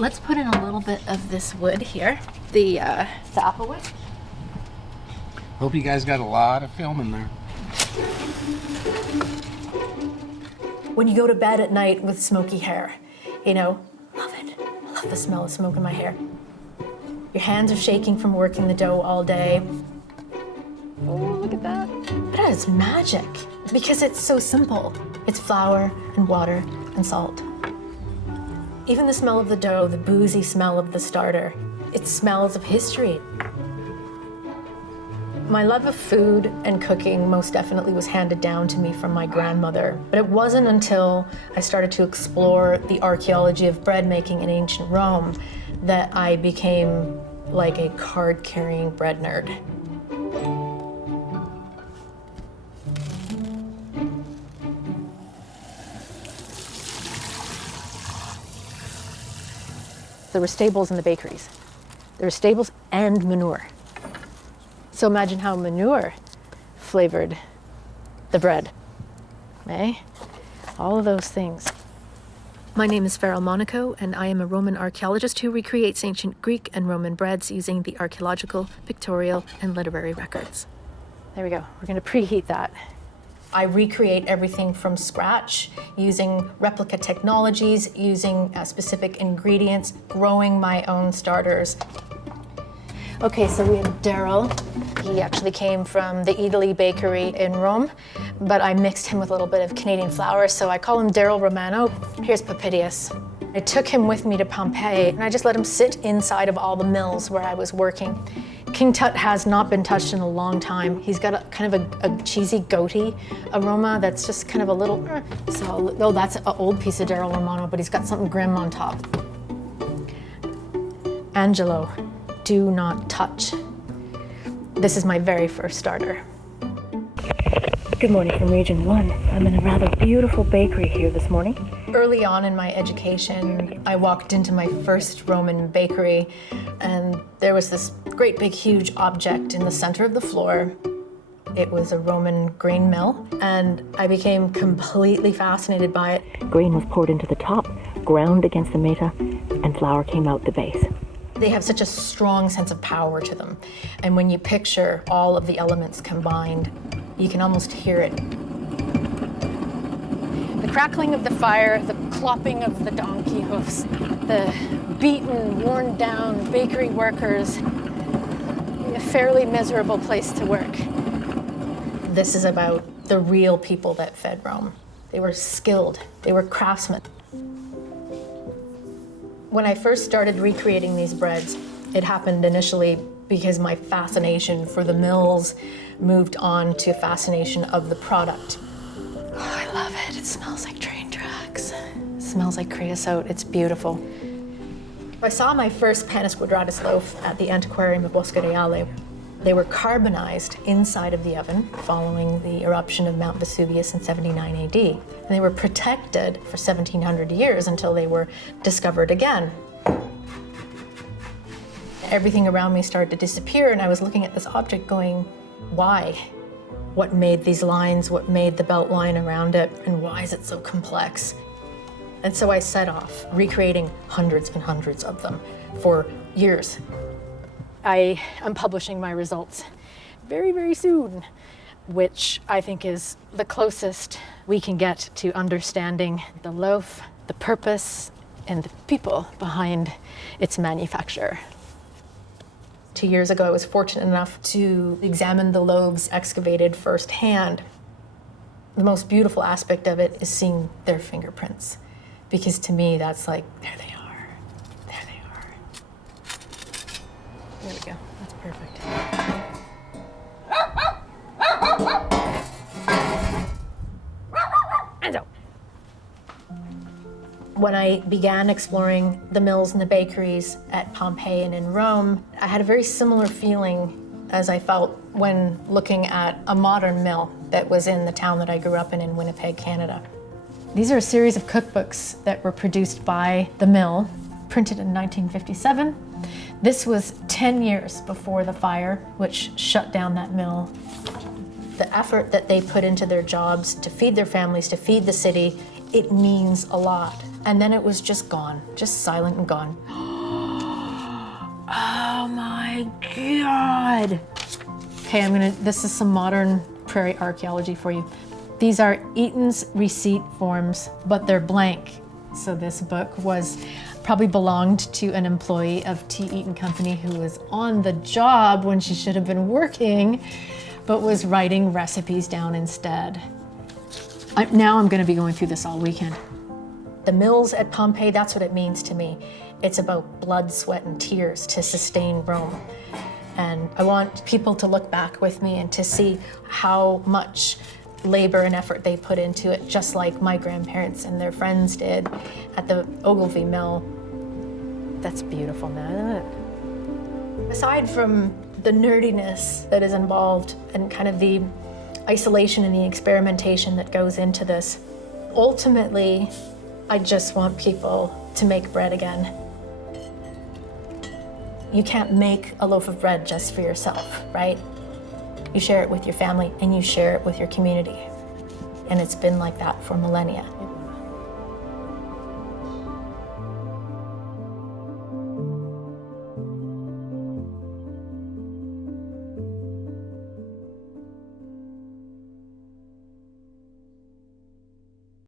let's put in a little bit of this wood here, the apple wood. Hope you guys got a lot of film in there. When you go to bed at night with smoky hair, you know, love it. I love the smell of smoke in my hair. Your hands are shaking from working the dough all day. Oh, look at that. That is magic because it's so simple. It's flour and water and salt. Even the smell of the dough, the boozy smell of the starter, it smells of history. My love of food and cooking most definitely was handed down to me from my grandmother. But it wasn't until I started to explore the archaeology of bread making in ancient Rome that I became like a card-carrying bread nerd. There were stables in the bakeries. There were stables and manure. So imagine how manure flavored the bread, eh? All of those things. My name is Farrell Monaco, and I am a Roman archaeologist who recreates ancient Greek and Roman breads using the archaeological, pictorial, and literary records. There we go. We're going to preheat that. I recreate everything from scratch, using replica technologies, using specific ingredients, growing my own starters. Okay, so we have Daryl. He actually came from the Italy bakery in Rome, but I mixed him with a little bit of Canadian flour, so I call him Daryl Romano. Here's Pompeiius. I took him with me to Pompeii, and I just let him sit inside of all the mills where I was working. King Tut has not been touched in a long time. He's got a kind of a cheesy goaty aroma that's just kind of a little, oh, that's an old piece of Daryl Romano, but he's got something grim on top. Angelo. Do not touch. This is my very first starter. Good morning from Region 1. I'm in a rather beautiful bakery here this morning. Early on in my education, I walked into my first Roman bakery, and there was this great big huge object in the center of the floor. It was a Roman grain mill, and I became completely fascinated by it. Grain was poured into the top, ground against the meta, and flour came out the base. They have such a strong sense of power to them. And when you picture all of the elements combined, you can almost hear it. The crackling of the fire, the clopping of the donkey hoofs, the beaten, worn down bakery workers, a fairly miserable place to work. This is about the real people that fed Rome. They were skilled, they were craftsmen. When I first started recreating these breads, it happened initially because my fascination for the mills moved on to fascination of the product. Oh, I love it. It smells like train tracks. It smells like creosote. It's beautiful. I saw my first panis quadratus loaf at the Antiquarium of Bosco Reale. They were carbonized inside of the oven following the eruption of Mount Vesuvius in 79 AD. And they were protected for 1,700 years until they were discovered again. Everything around me started to disappear, and I was looking at this object going, why? What made these lines? What made the belt line around it? And why is it so complex? And so I set off recreating hundreds and hundreds of them for years. I am publishing my results very, very soon, which I think is the closest we can get to understanding the loaf, the purpose, and the people behind its manufacture. 2 years ago, I was fortunate enough to examine the loaves excavated firsthand. The most beautiful aspect of it is seeing their fingerprints, because to me, that's like, there they are. There we go, that's perfect. Enzo! When I began exploring the mills and the bakeries at Pompeii and in Rome, I had a very similar feeling as I felt when looking at a modern mill that was in the town that I grew up in Winnipeg, Canada. These are a series of cookbooks that were produced by the mill, printed in 1957. This was 10 years before the fire, which shut down that mill. The effort that they put into their jobs to feed their families, to feed the city, it means a lot. And then it was just gone, just silent and gone. Oh my God. Okay, this is some modern prairie archaeology for you. These are Eaton's receipt forms, but they're blank. So this book probably belonged to an employee of T. Eaton Company who was on the job when she should have been working, but was writing recipes down instead. Now I'm gonna be going through this all weekend. The mills at Pompeii, that's what it means to me. It's about blood, sweat, and tears to sustain Rome. And I want people to look back with me and to see how much labor and effort they put into it, just like my grandparents and their friends did at the Ogilvy Mill. That's beautiful, man, isn't it? Aside from the nerdiness that is involved and kind of the isolation and the experimentation that goes into this, ultimately, I just want people to make bread again. You can't make a loaf of bread just for yourself, right? You share it with your family and you share it with your community. And it's been like that for millennia.